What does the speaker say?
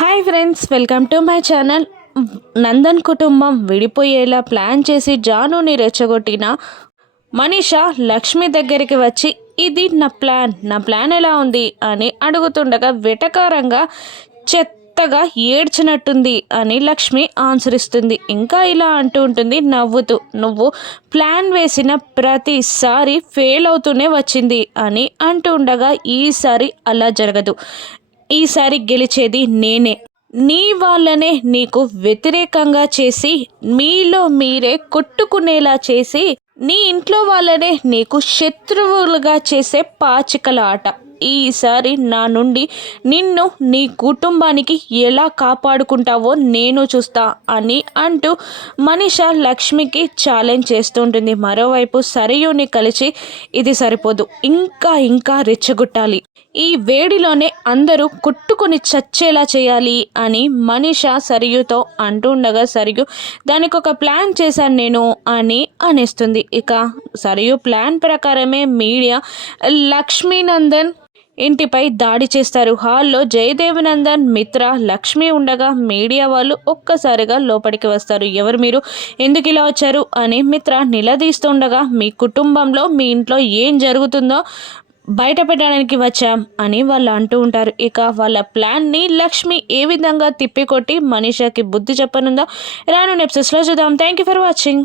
Hi friends, welcome to my channel. Nandan కుటుంబం విడిపోయేలా plan చేసి జానుని రెచ్చగొట్టిన మనీషా లక్ష్మి దగ్గరికి వచ్చి ఇది నా ప్లాన్ ఎలా ఉంది అని అడుగుతుండగా వెటకారంగా చెత్తగా ఏడ్చినట్టుంది అని లక్ష్మి ఆన్సర్ ఇస్తుంది. ఇంకా ఇలా అంటూ ఉంటుంది నవ్వుతూ, నువ్వు ప్లాన్ వేసిన ప్రతిసారి ఫెయిల్ అవుతూనే వచ్చింది అని అంటూ ఉండగా ఈసారి అలా జరగదు, ఈసారి గెలిచేది నేనే. నీ వాళ్ళనే నీకు వ్యతిరేకంగా చేసి మీలో మీరే కొట్టుకునేలా చేసి నీ ఇంట్లో వాళ్ళనే నీకు శత్రువులుగా చేసే పాచికల ఆట. ఈసారి నా నుండి నిన్ను నీ కుటుంబానికి ఎలా కాపాడుకుంటావో నేను చూస్తా అని అంటూ మనీషా లక్ష్మికి ఛాలెంజ్ చేస్తుంటుంది. మరోవైపు సరయుని కలిసి ఇది సరిపోదు, ఇంకా ఇంకా రెచ్చగొట్టాలి, ఈ వేడిలోనే అందరూ కొట్టుకొని చచ్చేలా చేయాలి అని మనీషా సరయుతో అంటుండగా సరియు దానికి ఒక ప్లాన్ చేశాను నేను అని అనేస్తుంది. ఇక సరియు ప్లాన్ ప్రకారమే మీడియా లక్ష్మీనందన్ ఇంటిపై దాడి చేస్తారు. హాల్లో జయదేవనందన్, మిత్ర, లక్ష్మి ఉండగా మీడియా వాళ్ళు ఒక్కసారిగా లోపలికి వస్తారు. ఎవరు మీరు, ఎందుకు ఇలా వచ్చారు అని మిత్ర నిలదీస్తుండగా మీ కుటుంబంలో మీ ఇంట్లో ఏం జరుగుతుందో బయట పెట్టడానికి వచ్చాం అని వాళ్ళు అంటూ ఉంటారు. ఇక వాళ్ళ ప్లాన్ని లక్ష్మి ఏ విధంగా తిప్పికొట్టి మనీషాకి బుద్ధి చెప్పనుందో రాను ఎపిసోడ్స్లో చూద్దాం. Thank you for watching.